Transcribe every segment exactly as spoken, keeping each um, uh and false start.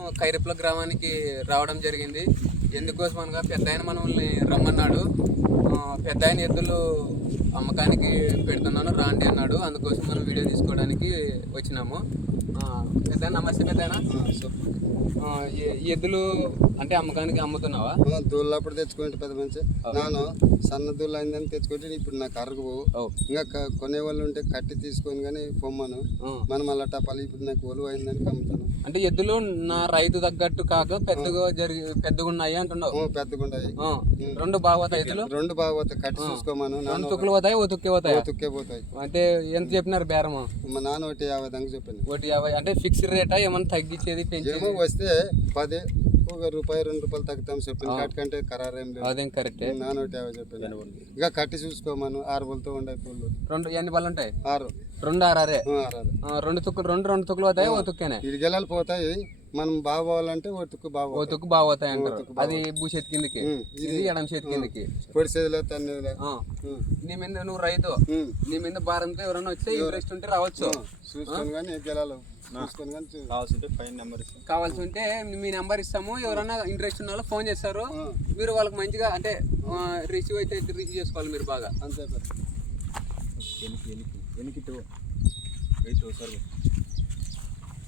ఖైరిప్ల గ్రామానికి రావడం జరిగింది. ఎందుకోసం అనగా పెద్ద ఆయన మనల్ని రమ్మన్నాడు. పెద్ద ఆయన ఎద్దులు అమ్మకానికి పెడుతున్నాను రాండి అన్నాడు. అందుకోసం మనం వీడియో తీసుకోవడానికి వచ్చినాము. పెద్ద నమస్తే పెద్ద ఆయన. ఎద్దులు అంటే అమ్మకానికి అమ్ముతున్నావా? దూళ్ళు అప్పుడు తెచ్చుకుంటే పెద్ద మంచి నాను సన్న దూళ్ళు అయిందని తెచ్చుకుంటే ఇప్పుడు నాకు అరగవు. ఇంకా కొనే వాళ్ళు ఉంటే కట్టి తీసుకొని కానీ పొమ్మను మనం అలా టపాలి. ఇప్పుడు నాకు ఒలువు అయిందని అమ్ముతాను. అంటే ఎద్దులు నా రైతు తగ్గట్టు కాక పెద్దగా జరిగి పెద్దగా ఉన్నాయి అంటున్నావు. పెద్దగా ఉన్నాయి. రెండు బాగోతాయి ఎద్దులు. రెండు బాగోతాయి. కట్టి చూసుకోమను. రెండు తుక్కులు పోతాయి, ఓ తుక్కే పోతాయి. తుక్కే పోతాయి. అంటే ఎంత చెప్పినారు బేరము? మా నాన్న ఒకటి యాభై దాకా చెప్పాను. ఒకటి యాభై అంటే ఫిక్స్ రేటా ఏమన్నా తగ్గించేది పెంచేది? వస్తే పది ఒక రూపాయి రెండు రూపాయలు తగ్గుతాం చెప్పాను. కట్ కంటే ఖరారు ఏం లేదు. అదేం కరెక్టే. నాన్న ఒకటి యాభై చెప్పాను. ఇంకా కట్టి చూసుకోమను. ఆరు బుల్లతో ఉండే పూలు. రెండు ఎన్ని బళ్ళు ఉంటాయి? ఆరు. రెండు ఆరారే. ఆరు. రెండు తుక్కులు రెండు రెండు తుక్కులు పోతాయి, ఓ తుక్కేనే. ఇది గెలాలు పోతాయి. మనం బాగోవాలంటే ఓ తుక్కు బాగా ఓ తుక్కు బాగోతాయి అంటారు. అది భూ చేతి కిందకి, ఇది ఎడం చేతి కిందకి. పొడి చేతిలో తన్నేదిలే. నీ మీద నువ్వు రైతు, నీ మీద భారంతో ఎవరైనా వస్తే ఇంట్రెస్ట్ ఉంటే రావచ్చు. చూసుకొని కానీ గెలాలు చూసుకొని కానీ కావాల్సింటే ఫైన్ నెంబర్ ఇస్తాం. కావాల్సి ఉంటే మీ నెంబర్ ఇస్తాము. ఎవరైనా ఇంట్రెస్ట్ ఉన్న వాళ్ళు ఫోన్ చేస్తారు. మీరు వాళ్ళకి మంచిగా అంటే రిసీవ్ అయితే రిసీవ్ చేసుకోవాలి మీరు బాగా. అంతే సార్.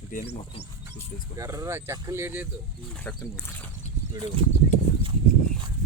ఎర్ర చక్కని లేట్ చేయొద్దు. చక్కని వీడియో